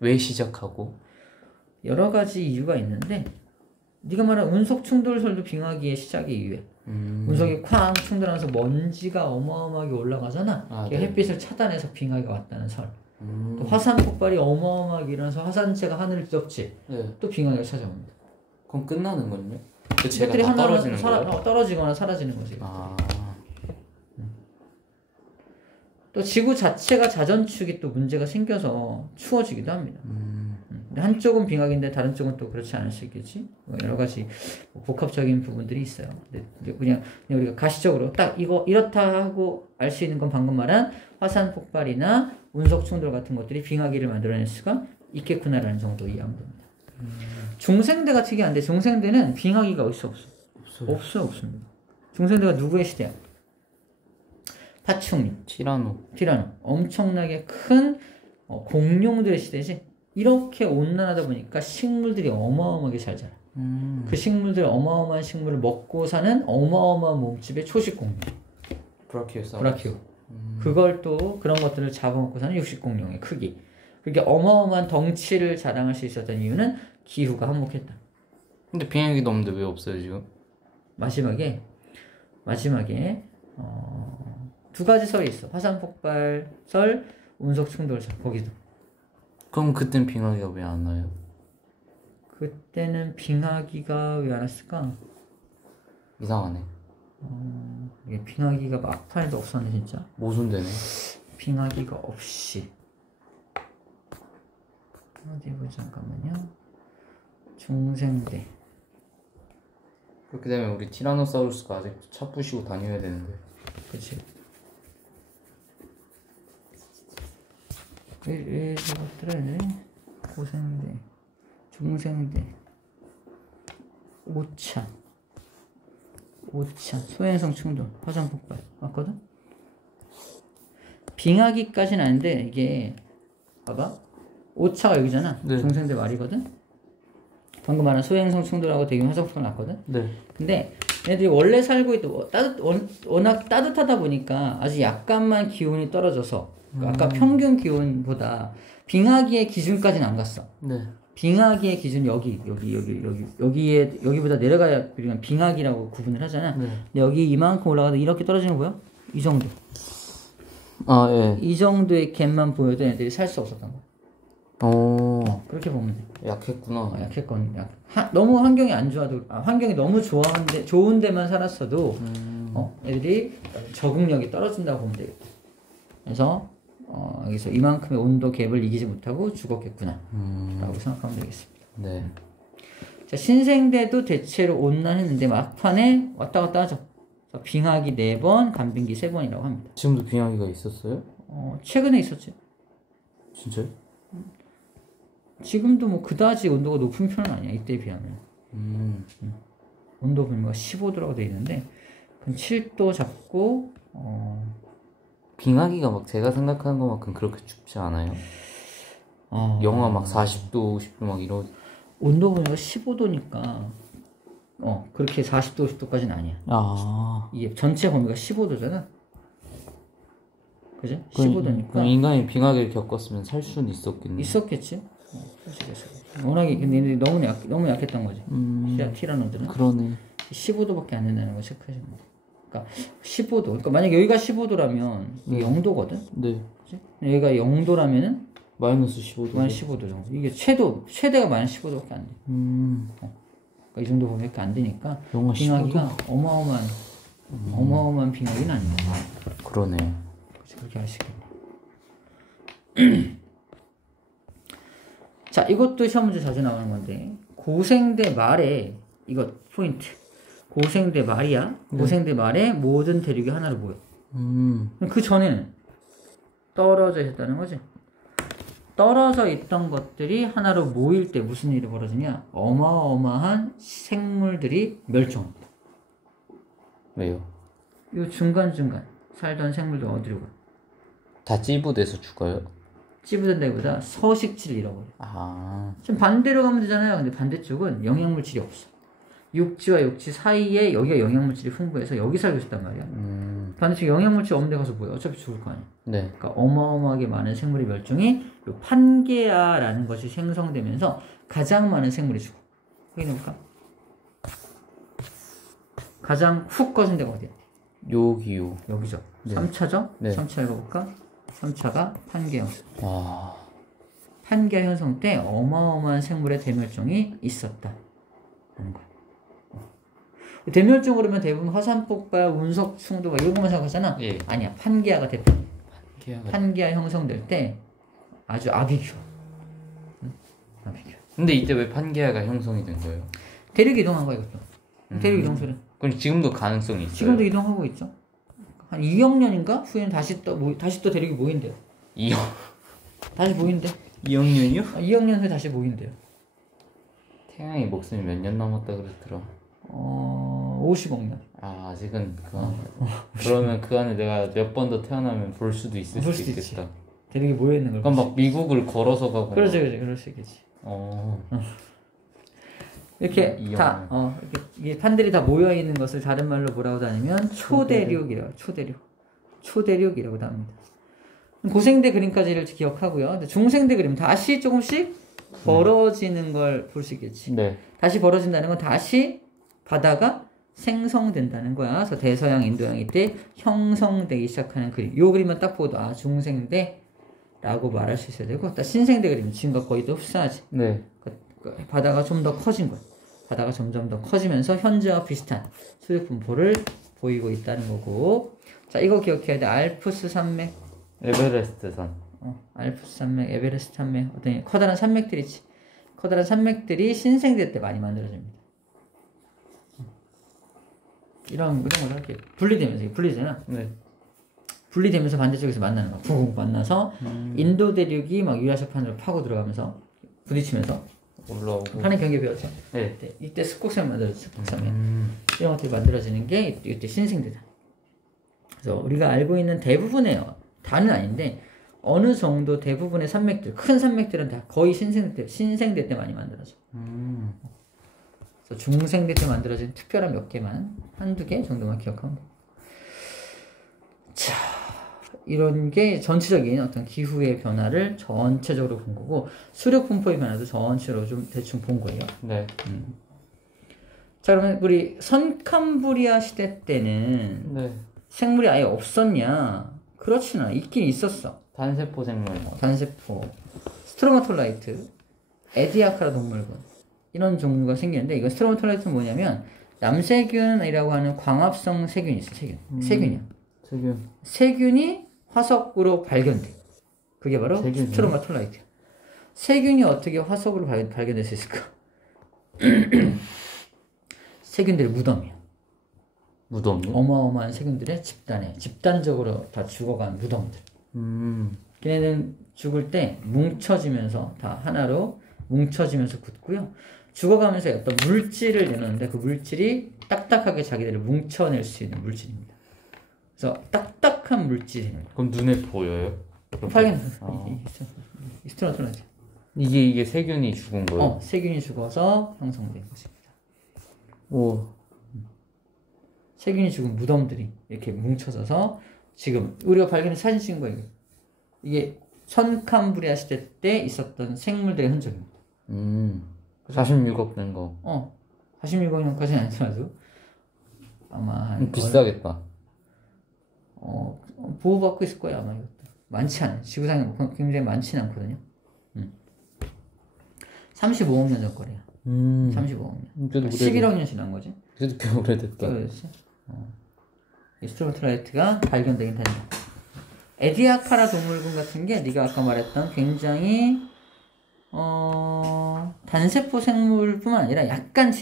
왜 시작하고? 여러 가지 이유가 있는데 네가 말한 운석 충돌설도 빙하기의 시작이 이유야. 운석이 쾅 충돌하면서 먼지가 어마어마하게 올라가잖아. 네. 햇빛을 차단해서 빙하기가 왔다는 설. 또 화산 폭발이 어마어마하게 일어나서 화산재가 하늘을 뒤덮지. 네. 또 빙하기가 찾아옵니다. 그럼 끝나는 건요? 그 것들이 재가 다 떨어지는 거예요? 떨어지거나 사라지는 거지. 또 지구 자체가 자전축이 또 문제가 생겨서 추워지기도 합니다. 근데 한쪽은 빙하기인데 다른 쪽은 또 그렇지 않을 수 있겠지. 여러 가지 복합적인 부분들이 있어요. 근데 그냥 우리가 가시적으로 딱 이렇다 하고 알 수 있는 건 방금 말한 화산 폭발이나 운석 충돌 같은 것들이 빙하기를 만들어낼 수가 있겠구나라는 정도 이해하면 됩니다. 중생대가 특이한데 중생대는 빙하기가 없어요. 없습니다. 중생대가 누구의 시대야? 파충류, 티라노. 엄청나게 큰 공룡들의 시대지. 이렇게 온난하다 보니까 식물들이 어마어마하게 잘 자라. 그 식물들 어마어마한 식물을 먹고 사는 어마어마한 몸집의 초식 공룡. 브라키오. 그걸 또 그런 것들을 잡아먹고 사는 육식 공룡의 크기. 그렇게 어마어마한 덩치를 자랑할 수 있었던 이유는 기후가 한몫했다. 근데 빙하기도 없는데 왜 없어요 지금? 마지막에 두 가지 설이 있어. 화산 폭발 설, 운석 충돌 설. 거기도. 그럼 그땐 빙하기가 왜 안 와요? 그때는 빙하기가 왜 안 왔을까? 이상하네. 이게 빙하기가 막판에도 없었네 진짜. 모순되네. 빙하기가 없이. 어디 보자 잠깐만요. 중생대. 그렇게 되면 우리 티라노사우루스가 아직도 차 부시고 다녀야 되는데. 그치. 왜 저것들을 고생대, 중생대, 5차, 소행성 충돌, 화산 폭발 맞거든? 빙하기까지는 아닌데 이게 봐봐 5차가 여기잖아. 네. 중생대 말이거든. 방금 말한 소행성 충돌하고 대규모 화산 폭발 났거든. 네. 근데 얘들이 원래 살고 있던 워낙 따뜻하다 보니까 아주 약간만 기온이 떨어져서 아까 평균 기온보다 빙하기의 기준까지는 안 갔어. 네. 빙하기의 기준 여기보다 내려가야 우리가 빙하기라고 구분을 하잖아. 네. 근데 여기 이만큼 올라가도 이렇게 떨어지는 거 보여? 이 정도. 아, 예. 이 정도의 갭만 보여도 애들이 살 수 없었던 거야. 그렇게 보면 돼. 약했구나. 약했건 너무 환경이 안 좋아도 환경이 너무 좋은 데만 살았어도 애들이 적응력이 떨어진다고 보면 되겠다. 그래서 여기서 이만큼의 온도 갭을 이기지 못하고 죽었겠구나 라고 생각하면 되겠습니다. 네. 자, 신생대도 대체로 온난했는데 막판에 왔다 갔다 하죠. 빙하기 4번, 간빙기 3번이라고 합니다. 지금도 빙하기가 있었어요? 최근에 있었지. 진짜요? 지금도 뭐 그다지 온도가 높은 편은 아니야. 이때에 비하면. 온도 보면 15도라고 돼 있는데 그럼 7도 잡고 빙하기가 막 제가 생각하는 것만큼 그렇게 춥지 않아요? 영하 막 40도, 50도 막 이러. 온도 보면 15도니까 그렇게 40도, 50도까지는 아니야. 이게 전체 범위가 15도잖아. 그죠? 15도니까. 그럼 인간이 빙하기를 겪었으면 살 수는 있었겠네. 있었겠지. 워낙에 근데 너무 약했던 거지. 티라노들은. 그러네. 15도밖에 안 된다는 거 체크하시면 돼. 그러니까 15도. 그러니까 만약 여기가 15도라면 이게 0도거든. 네. 그치? 여기가 0도라면은 마이너스 15도. 마이너스 15도 정도. 이게 최대가 마이너스 15도밖에 안 돼. 그러니까 이 정도 범위밖에 안 되니까 영하 빙하기가 어마어마한 빙하기는 아닙니다. 그러네. 그렇게 하시겠네. 자, 이것도 시험 문제 자주 나오는 건데 고생대 말에 이거 포인트. 고생대 말이야. 고생대 말에 모든 대륙이 하나로 모여. 그 전에는 떨어져 있었다는 거지. 떨어져 있던 것들이 하나로 모일 때 무슨 일이 벌어지냐? 어마어마한 생물들이 멸종합니다. 왜요? 이 중간중간 살던 생물들 어디로 가? 다 찌부돼서 죽어요? 찌부된다기보다 서식지를 잃어버려. 좀 반대로 가면 되잖아요. 근데 반대쪽은 영양물질이 없어. 육지와 육지 사이에 여기가 영양물질이 풍부해서 여기 살고 있단 말이야. 반대쪽 영양물질 없는 데 가서 뭐야? 어차피 죽을 거 아니야. 네. 그러니까 어마어마하게 많은 생물의 멸종이 요 판게아라는 것이 생성되면서 가장 많은 생물이 죽어. 확인해볼까? 가장 훅 꺼진 데가 어디야? 여기요. 여기죠. 네. 3차죠? 네. 3차 읽어볼까? 3차가 판게아 현상. 와. 판게아 현상 때 어마어마한 생물의 대멸종이 있었다. 하는 거야. 대멸종 그러면 대부분 화산폭발, 운석 충돌 이런 것만 생각하잖아. 예. 아니야. 판게아가 대표. 빙하기가. 판게아 형성될 때 아주 악이 귀여워. 악이 귀여워. 근데 이때 왜 판게아가 형성이 된 거예요? 대륙 이동한 거야 이것도. 대륙 이동 소리. 그럼 지금도 가능성이 있어요? 지금도 이동하고 있죠. 한 2억 년인가 후에는 다시 또 대륙이 모인대요. 2억. 다시 모인대. 2억 년이요? 2억 년 후에 다시 모인대요. 태양이 목숨이 몇 년 남았다 그랬더라. 50억 년. 아직은 그러면 그 안에 내가 몇 번 더 태어나면 볼 수도 있을 볼 수 수도 있겠다. 있지. 대륙이 모여 있는 걸. 그럼 막 미국을 걸어서 가고. 그렇지, 그럴 수 있겠지. 이렇게 다 이게 판들이 다 모여 있는 것을 다른 말로 뭐라고 하냐면 초대륙이라고. 초대륙이라고도 합니다. 고생대 그림까지를 기억하고요. 근데 중생대 그림 다시 조금씩 벌어지는 걸 볼 수 있겠지. 네. 다시 벌어진다는 건 다시 바다가 생성된다는 거야. 그래서 대서양, 인도양 이때 형성되기 시작하는 그림. 이 그림만 딱 보도 중생대라고 말할 수 있어야 되고, 딱 신생대 그림 지금과 거의 또 흡사하지. 네. 바다가 좀 더 커진 거야. 바다가 점점 더 커지면서 현재와 비슷한 수직 분포를 보이고 있다는 거고. 자, 이거 기억해야 돼. 알프스 산맥. 에베레스트 산. 알프스 산맥, 에베레스트 산맥. 어떤 커다란 산맥들이지. 커다란 산맥들이 신생대 때 많이 만들어집니다. 이런 걸 할게요. 분리되면서, 이게 분리되잖아. 네. 분리되면서 반대쪽에서 만나는 거야. 쿵 만나서 인도 대륙이 막 유라시아판으로 파고 들어가면서 부딪히면서 올라오고. 하는 경계 배웠죠. 네. 이때 습곡선 만들어졌어. 습곡선면 이런 것들이 만들어지는 게 이때 신생대다. 그래서 우리가 알고 있는 대부분의 다는 아닌데 어느 정도 대부분의 산맥들, 큰 산맥들은 다 거의 신생대 때 많이 만들어져. 그래서 중생대 때 만들어진 특별한 몇 개만, 한두 개 정도만 기억하면 돼. 자, 이런 게 전체적인 어떤 기후의 변화를 전체적으로 본 거고 수력 분포의 변화도 전체로 좀 대충 본 거예요. 네. 자, 그러면 우리 선캄브리아 시대 때는 네. 생물이 아예 없었냐? 그렇지는 않아. 있긴 있었어. 단세포 생물. 단세포, 스트로마톨라이트, 에디아카라 동물군 이런 종류가 생기는데 이건 스트로마톨라이트는 뭐냐면 남세균이라고 하는 광합성 세균이 있어. 세균이야. 세균이 화석으로 발견돼. 그게 바로 스트로마톨라이트야. 세균이 어떻게 화석으로 발견될 수 있을까? 세균들의 무덤이야. 무덤이? 어마어마한 세균들의 집단적으로 다 죽어간 무덤들. 걔네는 죽을 때 뭉쳐지면서 다 하나로 뭉쳐지면서 굳고요. 죽어가면서 어떤 물질을 내놓는데 그 물질이 딱딱하게 자기들을 뭉쳐낼 수 있는 물질입니다. 그래서 딱딱한 물질이에요. 그럼 눈에 보여요? 발견. 스트로마톨라이트. 이게 세균이 죽은 거예요? 세균이 죽어서 형성된 것입니다. 오. 세균이 죽은 무덤들이 이렇게 뭉쳐져서 지금 우리가 발견한 사진 찍은 거예요. 이게 선캄브리아 시대 때 있었던 생물들의 흔적입니다. 46억 된 거. 46억 년까지는 아니더라도 아마 비싸겠다. 보호받고 있을 거예요 아마. 이것도 많지 않아요. 지구상에 굉장히 많지는 않거든요. 35억 년 전 거래요. 35억 년. 11억 년 지난 거지. 그래도 꽤 오래됐다. 그렇지. 스트로마톨라이트가 발견되긴 한다. 에디아카라 동물군 같은 게 네가 아까 말했던 굉장히 단세포 생물뿐만 아니라 약간은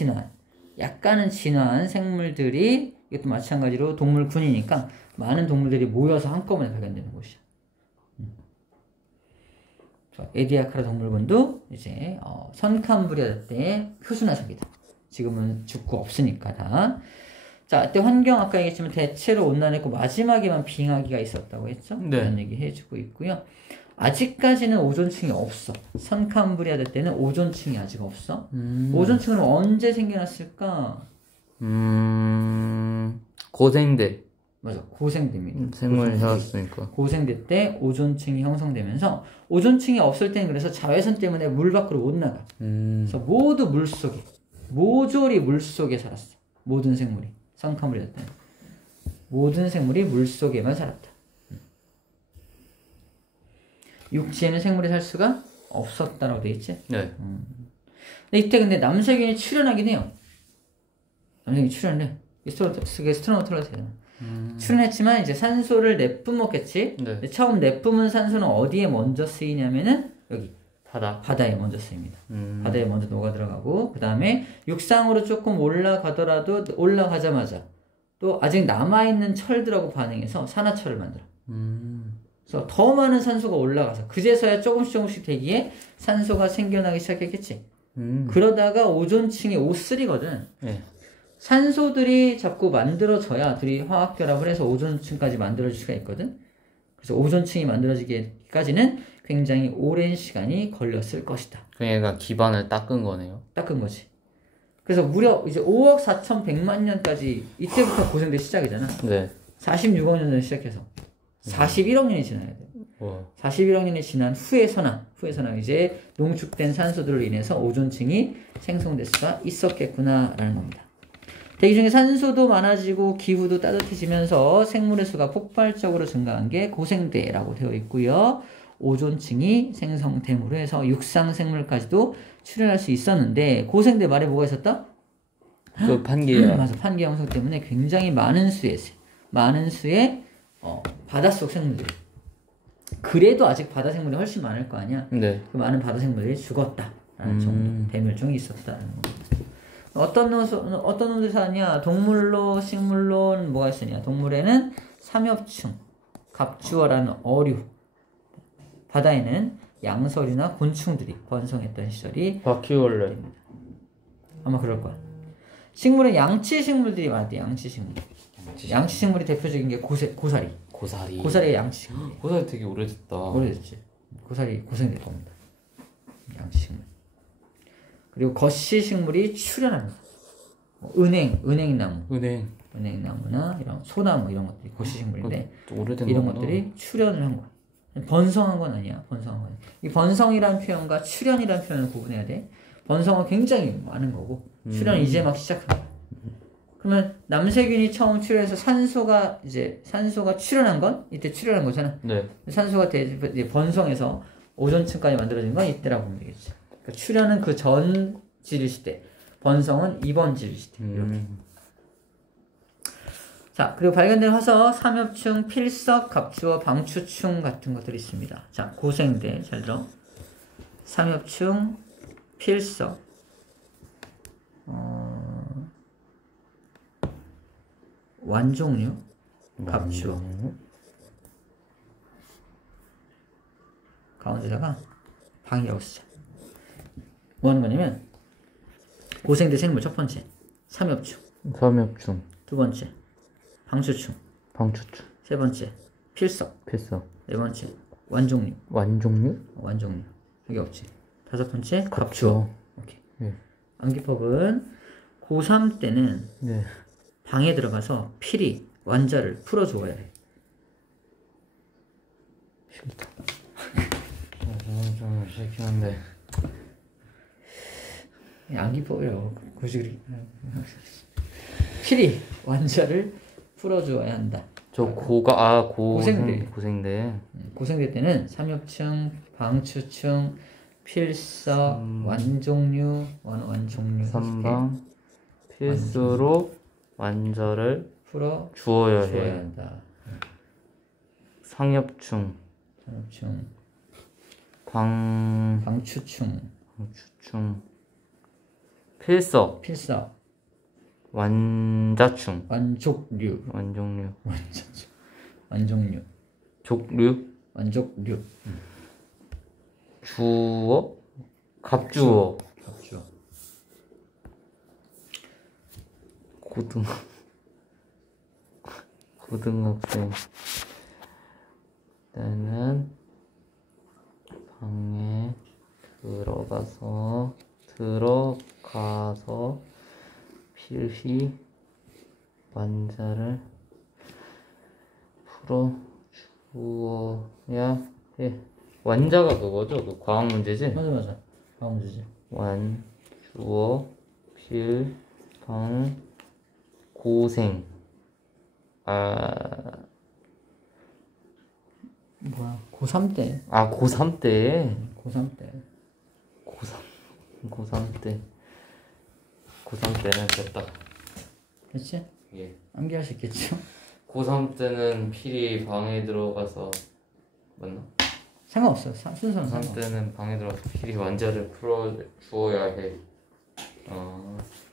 진화한 생물들이 이것도 마찬가지로 동물군이니까 많은 동물들이 모여서 한꺼번에 발견되는 곳이야. 에디아카라 동물군도 이제 선캄브리아 때 표준화석이다. 지금은 죽고 없으니까 다. 자, 이때 환경 아까 얘기했지만 대체로 온난했고 마지막에만 빙하기가 있었다고 했죠? 네. 그런 얘기 해주고 있고요. 아직까지는 오존층이 없어. 선캄브리아 때는 오존층이 아직 없어. 오존층은 언제 생겨났을까? 고생대. 맞아, 고생대입니다. 생물이 살았으니까. 고생대 때 오존층이 형성되면서 오존층이 없을 때는 그래서 자외선 때문에 물 밖으로 못 나가. 그래서 모두 물 속에, 모조리 물 속에 살았어. 모든 생물이. 선캄브리아 때는 모든 생물이 물 속에만 살았다. 육지에는 생물이 살 수가 없었다라고 돼 있지? 네. 근데 이때 근데 남세균이 출현하긴 해요. 남세균이 출현해. 스트로마톨라이트잖아. 출현했지만 이제 산소를 내뿜었겠지? 네. 처음 내뿜은 산소는 어디에 먼저 쓰이냐면은 여기 바다에 먼저 쓰입니다. 바다에 먼저 녹아 들어가고 그 다음에 육상으로 조금 올라가더라도 올라가자마자 또 아직 남아있는 철들하고 반응해서 산화철을 만들어. 그래서 더 많은 산소가 올라가서 그제서야 조금씩 되기에 산소가 생겨나기 시작했겠지. 그러다가 오존층이 O3거든. 네. 산소들이 자꾸 만들어져야 둘이 화학결합을 해서 오존층까지 만들어질 수가 있거든. 그래서 오존층이 만들어지기까지는 굉장히 오랜 시간이 걸렸을 것이다. 그러니까 기반을 닦은 거네요. 닦은 거지. 그래서 무려 이제 5억 4,100만 년까지 이때부터 고생대 시작이잖아. 네. 46억 년 전에 시작해서 41억 년이 지나야 돼. 41억 년이 지난 후에서나 이제 농축된 산소들로 인해서 오존층이 생성될 수가 있었겠구나라는 겁니다. 대기 중에 산소도 많아지고 기후도 따뜻해지면서 생물의 수가 폭발적으로 증가한 게 고생대라고 되어 있고요. 오존층이 생성됨으로 해서 육상 생물까지도 출현할 수 있었는데 고생대 말에 뭐가 있었다? 그 판기야. 맞아. 판기 형성 때문에 굉장히 많은 수의 바닷속 생물들이 그래도 아직 바다 생물이 훨씬 많을 거 아니야. 네. 그 많은 바다 생물들이 죽었다라는 정도 대멸종이 있었다는 겁니다. 어떤 놈들 사냐? 동물로, 식물로 뭐가 있으냐? 동물에는 삼엽충, 갑주어라는 어류, 바다에는 양서류나 곤충들이 번성했던 시절이 바퀴벌레. 아마 그럴 거야. 식물은 양치식물들이 많대. 양치식물이 대표적인 게 고사리. 고사리의 양치식물. 고사리 되게 오래됐다. 오래됐지. 고사리 고생될 겁니다. 양치식물. 그리고 거시식물이 출현합니다. 은행나무. 은행나무나 이런 소나무 이런 것들이 고시식물인데 오래된 이런 거구나. 것들이 출현을 한 거야. 번성한 건 아니야. 번성한 건. 이 번성이라는 표현과 출현이라는 표현을 구분해야 돼. 번성은 굉장히 많은 거고 출현은 이제 막 시작한 거야. 그러면 남세균이 처음 출현해서 산소가 출현한 건 이때 출현한 거잖아. 네. 산소가 이제 번성해서 오존층까지 만들어진 건 이때라고 보면 되겠지. 그러니까 출현은 그 전 지류 시대, 번성은 이번 지류 시대. 이렇게. 자, 그리고 발견된 화석, 삼엽충, 필석, 갑주어, 방추충 같은 것들이 있습니다. 자, 고생대 잘 들어. 삼엽충, 필석, 완종류, 갑주어. 가운데다가 방이라고 쓰자. 뭐 하는 거냐면 고생대 생물 첫 번째 삼엽충, 두 번째 방추충, 세 번째 필석, 네 번째 완종류. 완종류 여기 없지. 다섯 번째 갑주어. 오케이. 암기법은 고3 때는 방에 들어가서 필히 완자를 풀어줘야 해. 싫다. 좀 싫긴 한데. 암기법이라고 굳이 필히 완자를 풀어줘야 한다. 고생대 때는 삼엽충, 방추충, 필석, 완종류, 삼방 필수로 완자를 풀어 주어야 한다. 상엽충, 방추충, 필석, 완자충, 완족류, 완족류, 주어, 갑주어, 고등학생 때는 방에 들어가서 필히 완자를 풀어 주어야 해. 완자가 그거죠? 그 과학 문제지? 맞아. 과학 문제지. 주어, 필, 방, 고생. 고3 때. 고3 때. 고3 때는 됐다. 그렇지? 예. 암기할 수 있겠죠? 고3 때는 필히 방에 들어가서 맞나? 상관없어. 순서는 고3 때는 방에 들어가서 필히 완자를 풀어 주어야 해.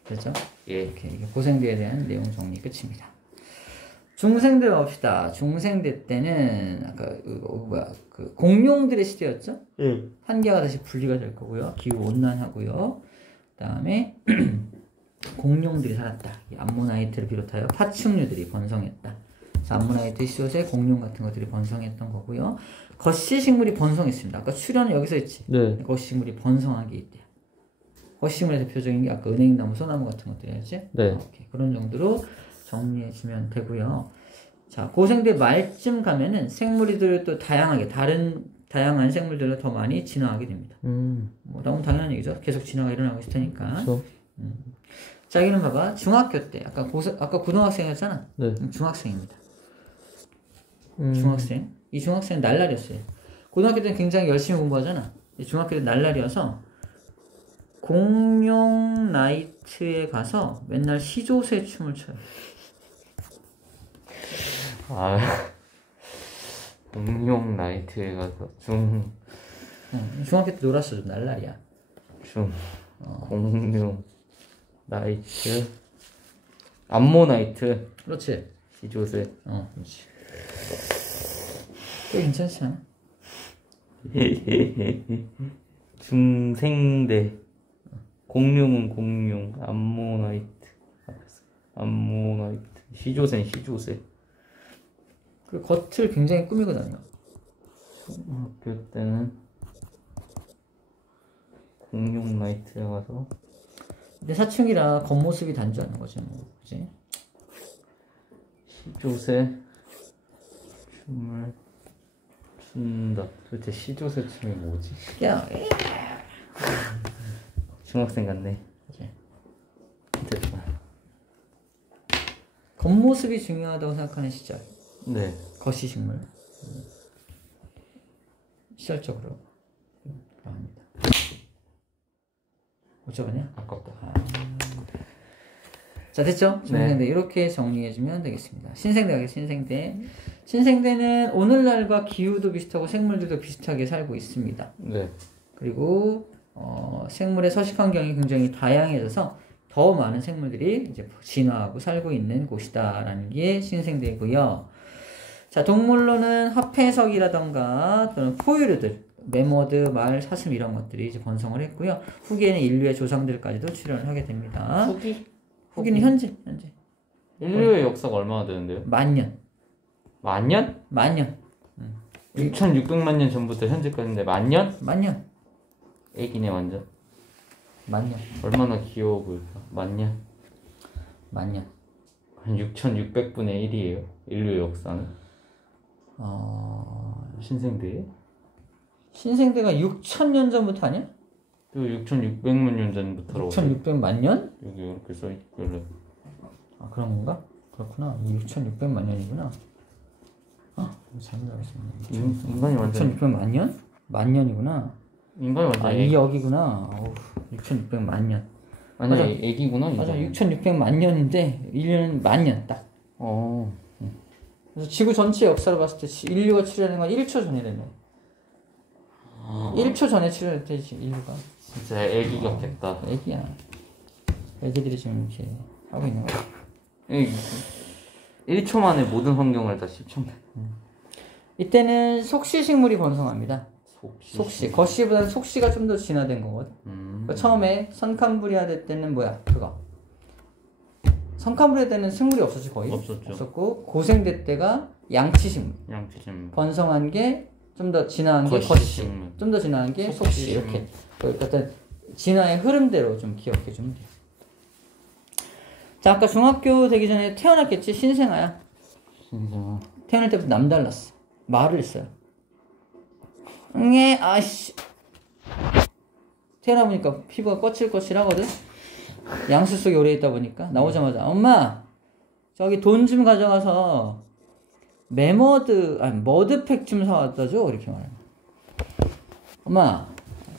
됐죠? 예. 오케이. 이게 고생대에 대한 내용 정리 끝입니다. 중생대 봅시다. 중생대 때는 아까 공룡들의 시대였죠? 한계가 다시 분리가 될 거고요. 기후 온난하고요. 그다음에 공룡들이 살았다. 암모나이트를 비롯하여 파충류들이 번성했다. 그래서 암모나이트, 시옷에 공룡 같은 것들이 번성했던 거고요. 거시식물이 번성했습니다. 아까 출현은 여기서 했지. 거시식물이 번성한 게 있대요. 거시식물의 대표적인 게 아까 은행나무, 소나무 같은 것들이었지. 오케이. 그런 정도로 정리해 주면 되고요. 자, 고생대 말쯤 가면은 생물들을 또 다양한 생물들을 더 많이 진화하게 됩니다. 뭐 너무 당연한 얘기죠. 계속 진화가 일어나고 있을 테니까. 자, 여기는 봐봐. 중학교 때 아까 고등학생이었잖아. 중학생입니다. 중학생. 이 중학생은 날라리였어요. 고등학교 때는 굉장히 열심히 공부하잖아. 중학교 때 날라리여서 공룡 나이트에 가서 맨날 시조새 춤을 춰요. 공룡 나이트에 가서 중학교 때 놀았어. 좀 날라리야. 공룡 나이트, 암모나이트. 그렇지. 시조새. 그렇지. 꽤 괜찮지 않아? 중생대. 공룡은 공룡, 암모나이트, 시조새는 시조새. 그 겉을 굉장히 꾸미고 다녀. 학교 때는 공룡 나이트에 가서. 근데 사춘기라 겉모습이 단조하는 거지, 뭐, 그지? 시조새 춤을 춘다. 도대체 시조새 춤이 뭐지? 야, 중학생 같네. 됐다. 겉모습이 중요하다고 생각하는 시절. 네. 거시식물. 시절적으로 합니다. 못 잡았냐? 아깝다. 자, 됐죠? 중생대 이렇게 정리해주면 되겠습니다. 신생대 가겠습니다. 신생대. 신생대는 오늘날과 기후도 비슷하고 생물들도 비슷하게 살고 있습니다. 네. 그리고 생물의 서식 환경이 굉장히 다양해져서 더 많은 생물들이 이제 진화하고 살고 있는 곳이다라는 게 신생대고요. 자, 동물로는 화폐석이라던가 또는 포유류들, 매머드, 말, 사슴 이런 것들이 이제 번성을 했고요. 후기에는 인류의 조상들까지도 출현을 하게 됩니다. 후기는 현재. 인류의 역사가 얼마나 되는데요? 만년. 만년? 만년. 6,600만 년 전부터 현재까지인데 만년? 만년. 애기네 완전. 만년. 얼마나 귀여워 보일까? 만년. 만년. 한 6,600분의 1이에요. 인류의 역사는. 신생대? 신생대가 6,000년 전부터 아니야? 또 6,600만 년 전부터라고. 6,600만 년? 여기 이렇게 써있길래. 아, 그런 건가? 그렇구나. 6,600만 년이구나. 잘못 알았습니다. 인간이 완전 6,600만 년? 만 년이구나. 인간이 완전 이 여기구나. 6,600만 년. 아니 맞아. 애기구나. 맞아. 6,600만 년인데 인류는 만 년 딱. 그래서 지구 전체 역사로 봤을 때 인류가 출현한 건 1초 전이라며. 1초 전에 출현했지 인류가. 진짜 애기 같겠다. 애기야. 애기들이 지금 이렇게 하고 있는 거야. 1초 만에 모든 환경을 다 씹혔네. 이때는 속시식물이 번성합니다. 속시. 거시보다는 속시가 좀 더 진화된 거거든. 그러니까 처음에 선캄브리아 때는 뭐야? 그거. 선캄브리아 때는 생물이 없었지 거의. 없었고 고생대 때가 양치식물. 번성한 게 좀 더 진화한 게 거시. 좀 더 진화한 게 속시. 이렇게. 어떤 진화의 흐름대로 좀 기억해 주면 돼요. 자, 아까 중학교 되기 전에 태어났겠지? 신생아야. 태어날 때부터 남달랐어. 말을 했어요. 응애, 아씨. 태어나보니까 피부가 거칠거칠하거든? 양수 속에 오래 있다 보니까. 나오자마자, 엄마! 저기 돈 좀 가져가서 머드팩 좀 사왔다 줘. 이렇게 말해요. 엄마,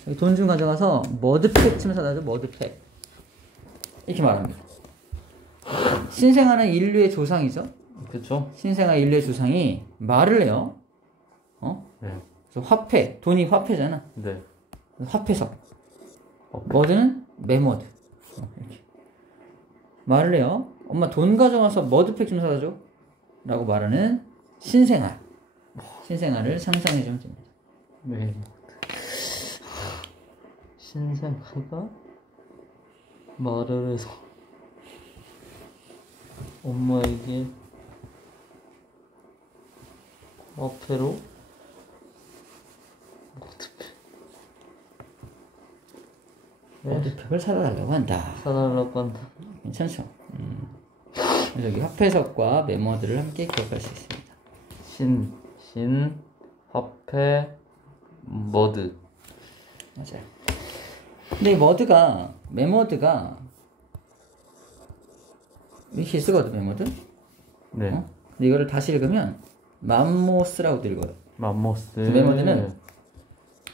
저기 돈 좀 가져가서 머드팩 좀 사다 줘. 머드팩. 이렇게 말합니다. 신생아는 인류의 조상이죠? 그쵸? 신생아 인류의 조상이 말을 해요. 네. 그래서 화폐, 돈이 화폐잖아. 네. 화폐석. 머드는 매머드. 이렇게. 말을 해요. 엄마 돈 가져가서 머드팩 좀 사다 줘. 라고 말하는 신생아. 신생아를 상상해주면 됩니다. 네. 신생아가 말을 해서 엄마에게 화폐로 머드팩을 사달라고 한다. 사달라고 한다. 괜찮죠? 그래서 여기 화폐석과 매머드를 함께 기억할 수 있습니다. 화폐, 머드. 맞아요. 근데 이 매머드가 이렇게 쓰거든, 매머드? 네. 근데 이거를 다시 읽으면 맘모스라고 읽어요. 맘모스. 매머드는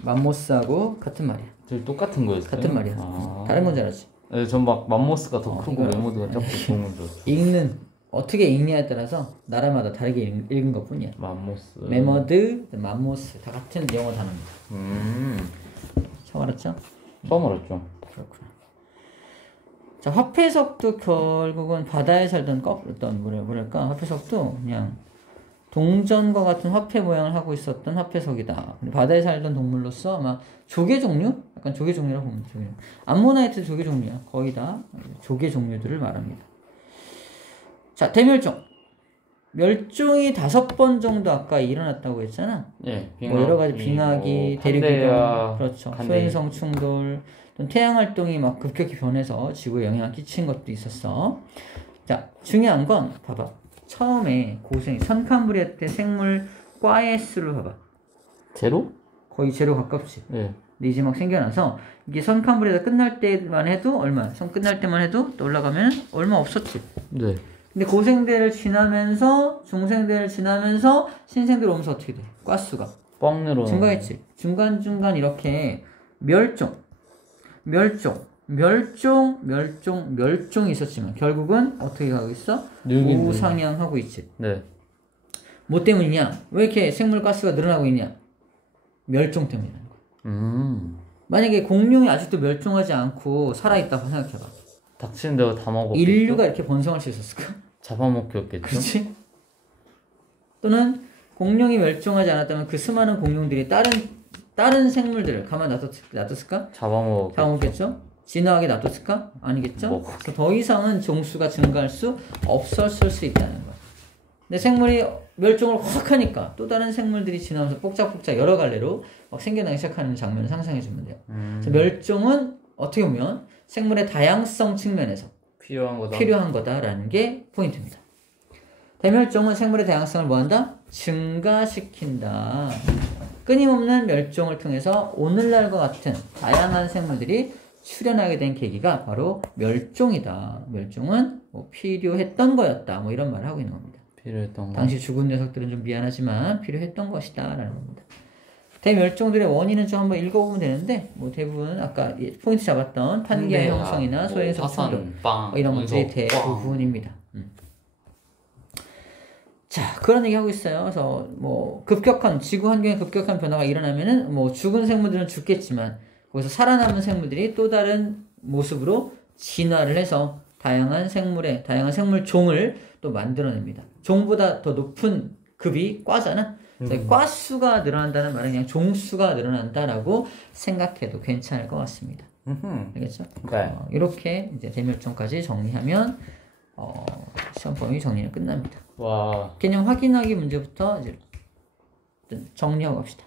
맘모스하고 같은 말이야. 저희 똑같은 거였어요? 같은 말이야. 다른 건 줄 알았지? 네, 전 막 맘모스가 더 크고 매머드가 작고 좋은 건 줄 알았어요. 어떻게 읽냐에 따라서 나라마다 다르게 읽은 것 뿐이야. 맘모스. 매머드, 맘모스 다 같은 영어 단어입니다. 처음 알았죠? 처음 알았죠. 그렇구나. 자, 화폐석도 결국은 바다에 살던 뭐랄까, 화폐석도 그냥 동전과 같은 화폐 모양을 하고 있었던 화폐석이다. 바다에 살던 동물로서 아마 조개 종류? 약간 조개 종류라고 보면 돼요. 암모나이트 조개 종류야. 거의 다 조개 종류들을 말합니다. 자, 대멸종. 멸종이 5번 정도 아까 일어났다고 했잖아. 예. 뭐 여러 가지 빙하기, 대륙이동, 그렇죠. 소행성 충돌, 태양 활동이 막 급격히 변해서 지구에 영향을 끼친 것도 있었어. 자, 중요한 건 봐봐. 처음에 고생 선캄브리아 때 생물 과의 수를 봐봐. 제로? 거의 제로 가깝지. 네. 근데 이제 막 생겨나서 이게 선캄브리아 끝날 때만 해도 얼마? 선 끝날 때만 해도 또 올라가면 얼마 없었지. 네. 근데 고생대를 지나면서 중생대를 지나면서 신생대로 오면서 어떻게 돼? 과수가 뻥 늘어. 증가했지. 중간중간 이렇게 멸종이 있었지만 결국은 어떻게 가고 있어? 우상향하고 있지. 네. 뭐 때문이냐? 왜 이렇게 생물 가스가 늘어나고 있냐? 멸종 때문이라는 거야. 만약에 공룡이 아직도 멸종하지 않고 살아있다고 생각해봐. 닥치는 대로 다 먹었겠죠? 인류가 이렇게 번성할 수 있었을까? 잡아먹혔겠죠? 그렇지? 또는 공룡이 멸종하지 않았다면 그 수많은 공룡들이 다른 생물들을 가만 놔뒀을까? 잡아먹겠죠? 진화하게 놔뒀을까? 아니겠죠? 더 이상은 종수가 증가할 수 없었을 수 있다는 거야. 근데 생물이 멸종을 확 하니까 또 다른 생물들이 지나면서 복작복작 여러 갈래로 막 생겨나기 시작하는 장면을 상상해주면 돼요. 그래서 멸종은 어떻게 보면 생물의 다양성 측면에서 필요한 거다라는 게 포인트입니다. 대멸종은 생물의 다양성을 뭐한다? 증가시킨다. 끊임없는 멸종을 통해서 오늘날과 같은 다양한 생물들이 출현하게 된 계기가 바로 멸종이다. 멸종은 뭐 필요했던 거였다. 뭐 이런 말을 하고 있는 겁니다. 필요했던 당시 죽은 녀석들은 좀 미안하지만 필요했던 것이다 라는 겁니다. 대멸종들의 원인은 좀 한번 읽어보면 되는데 뭐 대부분 아까 포인트 잡았던 판기의 형성이나 소행성 충돌 이런 것들이 대부분입니다. 자, 그런 얘기 하고 있어요. 그래서 뭐 지구 환경에 급격한 변화가 일어나면은 뭐 죽은 생물들은 죽겠지만 거기서 살아남은 생물들이 또 다른 모습으로 진화를 해서 다양한 생물 종을 또 만들어냅니다. 종보다 더 높은 급이 과잖아. 과수가 늘어난다는 말은 그냥 종수가 늘어난다라고 생각해도 괜찮을 것 같습니다. 알겠죠? 네. 이렇게 이제 대멸종까지 정리하면 시험 범위 정리는 끝납니다. 와. 개념 확인하기 문제부터 이제 정리하고 갑시다.